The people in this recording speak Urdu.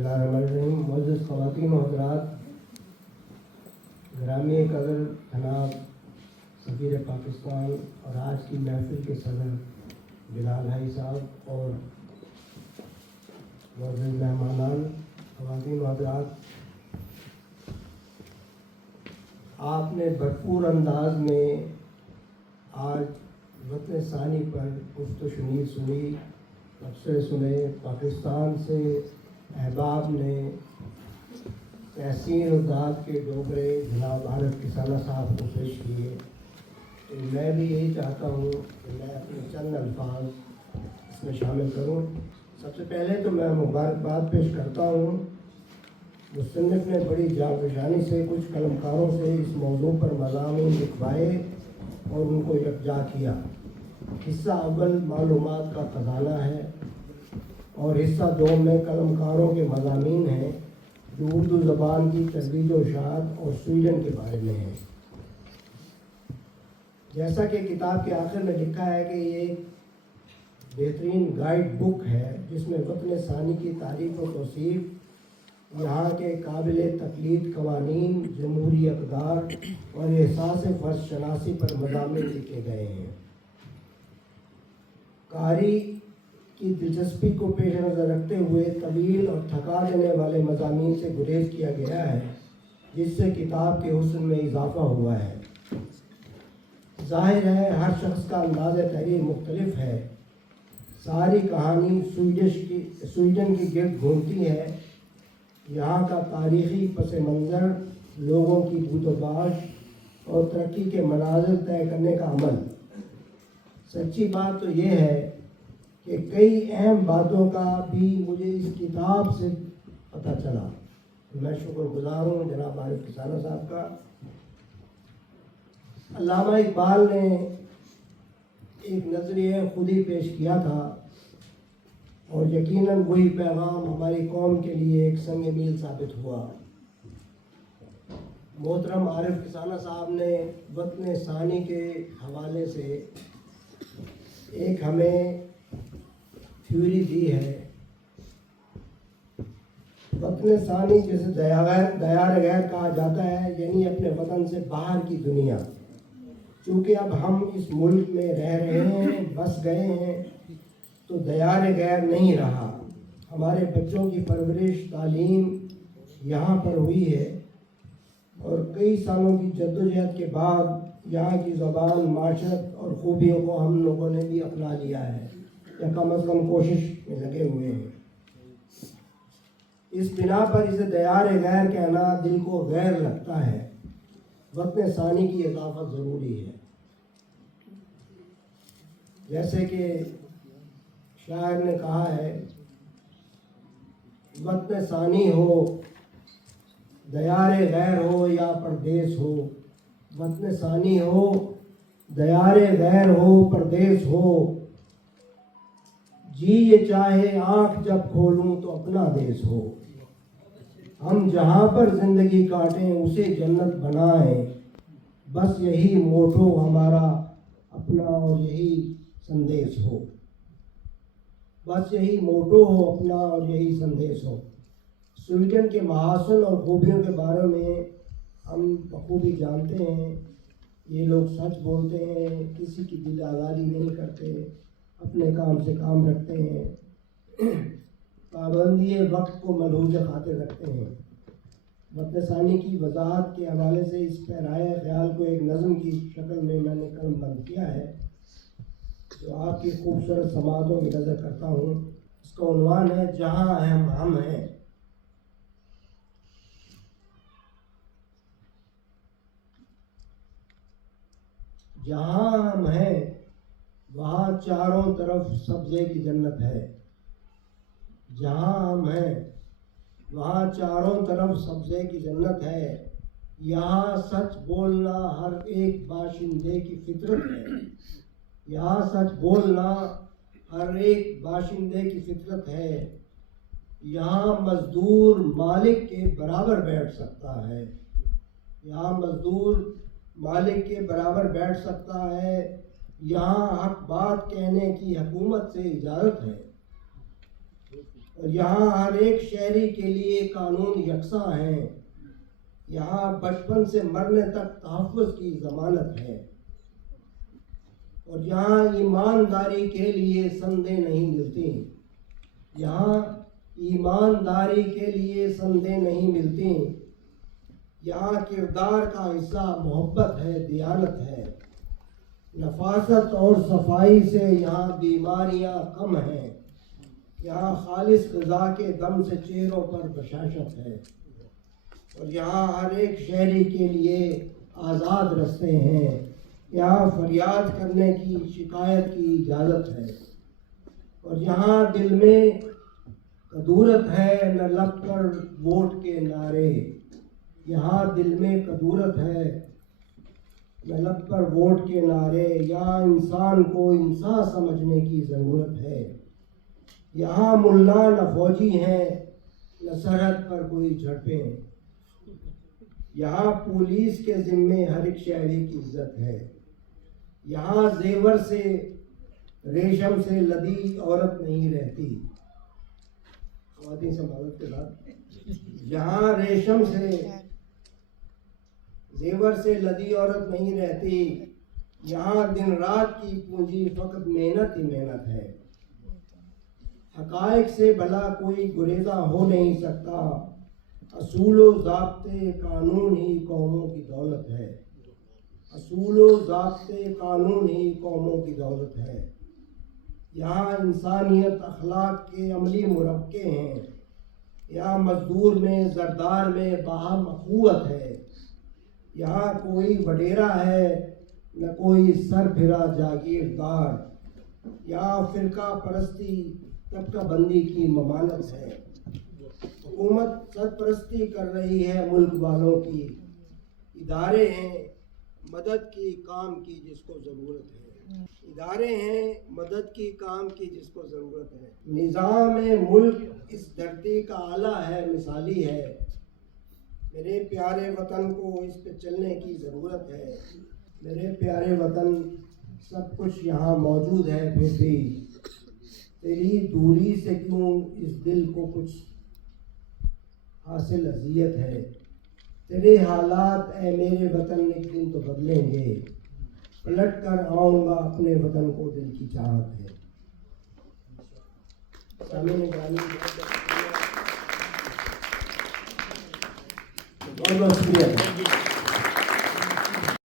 اللہ الرحمن الرحیم. معزز خواتین و حضرات، گرامی قدر جناب سفیر پاکستان اور آج کی محفل کے صدر بلال بھائی صاحب اور معزز مہمانان، خواتین و حضرات، آپ نے بھرپور انداز میں آج وطن ثانی پر گفت و شنید سنی، تبصرے سنے. پاکستان سے احباب نے تحسین و داد کے ڈوبرے جناب عارف کسانہ صاحب کو پیش کیے. تو میں بھی یہی چاہتا ہوں کہ میں اپنے چند الفاظ اس میں شامل کروں. سب سے پہلے تو میں مبارکباد پیش کرتا ہوں. مصنف نے بڑی جانفشانی سے کچھ قلمکاروں سے اس موضوع پر مضامین لکھوائے اور ان کو یکجا کیا. حصہ اول معلومات کا خزانہ ہے اور حصہ دوم میں قلمکاروں کے مضامین ہیں جو اردو زبان کی ترویج و اشاعت اور سویڈن کے بارے میں ہیں. جیسا کہ کتاب کے آخر میں لکھا ہے کہ یہ ایک بہترین گائیڈ بک ہے جس میں وطن ثانی کی تعریف و توصیف، یہاں کے قابل تقلید قوانین، جمہوری اقدار اور احساس فرض شناسی پر مضامین لکھے گئے ہیں. قاری کی دلچسپی کو پیش نظر رکھتے ہوئے طویل اور تھکا دینے والے مضامین سے گریز کیا گیا ہے، جس سے کتاب کے حسن میں اضافہ ہوا ہے. ظاہر ہے ہر شخص کا انداز تحریر مختلف ہے. ساری کہانی سویڈن کی گرد گھومتی ہے. یہاں کا تاریخی پس منظر، لوگوں کی بود و باش اور ترقی کے مناظر طے کرنے کا عمل. سچی بات تو یہ ہے کہ کئی اہم باتوں کا بھی مجھے اس کتاب سے پتہ چلا. میں شکر گزار ہوں جناب عارف کسانہ صاحب کا. علامہ اقبال نے ایک نظریہ خودی پیش کیا تھا اور یقیناً وہی پیغام ہماری قوم کے لیے ایک سنگ میل ثابت ہوا. محترم عارف کسانہ صاحب نے وطن ثانی کے حوالے سے ایک ہمیں تھیوری دی ہے. وطن ثانی جسے دیار غیر کہا جاتا ہے، یعنی اپنے وطن سے باہر کی دنیا. چونکہ اب ہم اس ملک میں رہ رہے ہیں، بس گئے ہیں، تو دیار غیر نہیں رہا. ہمارے بچوں کی پرورش، تعلیم یہاں پر ہوئی ہے اور کئی سالوں کی جدوجہد کے بعد یہاں کی زبان، معاشرت اور خوبیوں کو ہم لوگوں نے بھی اپنا لیا ہے یا کم از کم کوشش میں لگے ہوئے ہیں. اس بنا پر اسے دیار غیر کہنا دل کو غیر لگتا ہے. وطن ثانی کی اضافت ضروری ہے. جیسے کہ شاعر نے کہا ہے، وطن ثانی ہو، دیار غیر ہو یا پردیس ہو. وطن ثانی ہو، دیار غیر ہو، پردیس ہو. جی یہ چاہے آنکھ جب کھولوں تو اپنا دیس ہو. ہم جہاں پر زندگی کاٹیں اسے جنت بنائیں. بس یہی موٹو ہمارا اپنا اور یہی سندیش ہو. بس یہی موٹو ہو اپنا اور یہی سندیش ہو. سویڈن کے محاسن اور خوبیوں کے بارے میں ہم بخوبی جانتے ہیں. یہ لوگ سچ بولتے ہیں، کسی کی دل آزاری نہیں کرتے، اپنے کام سے کام رکھتے ہیں، پابندی وقت کو ملحوظ خاطر رکھتے ہیں. وطن ثانی کی وضاحت کے حوالے سے اس پیرائے خیال کو ایک نظم کی شکل میں نے قلم بند کیا ہے جو آپ کی خوبصورت سماعتوں کی نظر کرتا ہوں. اس کا عنوان ہے جہاں ہم ہیں. جہاں ہم ہیں وہاں چاروں طرف سبزے کی جنت ہے. جہاں ہم ہیں وہاں چاروں طرف سبزے کی جنت ہے. یہاں سچ بولنا ہر ایک باشندے کی فطرت ہے. یہاں سچ بولنا ہر ایک باشندے کی فطرت ہے. یہاں مزدور مالک کے برابر بیٹھ سکتا ہے. یہاں مزدور مالک کے برابر بیٹھ سکتا ہے. یہاں حق بات کہنے کی حکومت سے اجازت ہے اور یہاں ہر ایک شہری کے لیے قانون یکساں ہیں، یہاں بچپن سے مرنے تک تحفظ کی ضمانت ہے، اور یہاں ایمانداری کے لیے سندیں نہیں ملتی، یہاں ایمانداری کے لیے سندیں نہیں ملتی، یہاں کردار کا حصہ محبت ہے، دیانت ہے، نفاست اور صفائی سے یہاں بیماریاں کم ہیں، یہاں خالص غذا کے دم سے چہروں پر بشاشت ہے، اور یہاں ہر ایک شہری کے لیے آزاد رستے ہیں، یہاں فریاد کرنے کی، شکایت کی اجازت ہے، اور یہاں دل میں کدورت ہے نہ لب پر ووٹ کے نعرے، یہاں دل میں کدورت ہے نہ لب پر ووٹ کے نعرے، یہاں انسان کو انسان سمجھنے کی ضرورت ہے، یہاں ملا نہ فوجی ہیں نہ سرحد پر کوئی جھڑپیں، یہاں پولیس کے ذمے ہر ایک شہری کی عزت ہے، یہاں زیور سے ریشم سے لدی عورت نہیں رہتی، خواتین سے معذرت کے ساتھ، یہاں ریشم سے زیور سے لدی عورت نہیں رہتی، یہاں دن رات کی پونجی فقط محنت ہی محنت ہے، حقائق سے بھلا کوئی گریزاں ہو نہیں سکتا، اصول و ضابطے قانون ہی قوموں کی دولت ہے، اصول و ضابطے قانون ہی قوموں کی دولت ہے، یہاں انسانیت اخلاق کے عملی مرقع ہیں، یہاں مزدور میں زردار میں باہم اخوت ہے، یہاں کوئی وڈیرا ہے نہ کوئی سر پھرا جاگیردار، یہاں فرقہ پرستی طبقہ بندی کی ممانعت ہے، حکومت سرپرستی کر رہی ہے ملک والوں کی، ادارے ہیں مدد کی کام کی جس کو ضرورت ہے، ادارے ہیں مدد کی کام کی جس کو ضرورت ہے، نظام ملک اس دھرتی کا آلہ ہے، مثالی ہے، میرے پیارے وطن کو اس پہ چلنے کی ضرورت ہے، میرے پیارے وطن سب کچھ یہاں موجود ہے، پھر بھی تیری دوری سے کیوں اس دل کو کچھ حاصل اذیت ہے، تیرے حالات اے میرے وطن ایک دن تو بدلیں گے، پلٹ کر آؤں گا اپنے وطن کو دل کی چاہت ہے۔ سامعین گرامی، بہت بہت شکریہ۔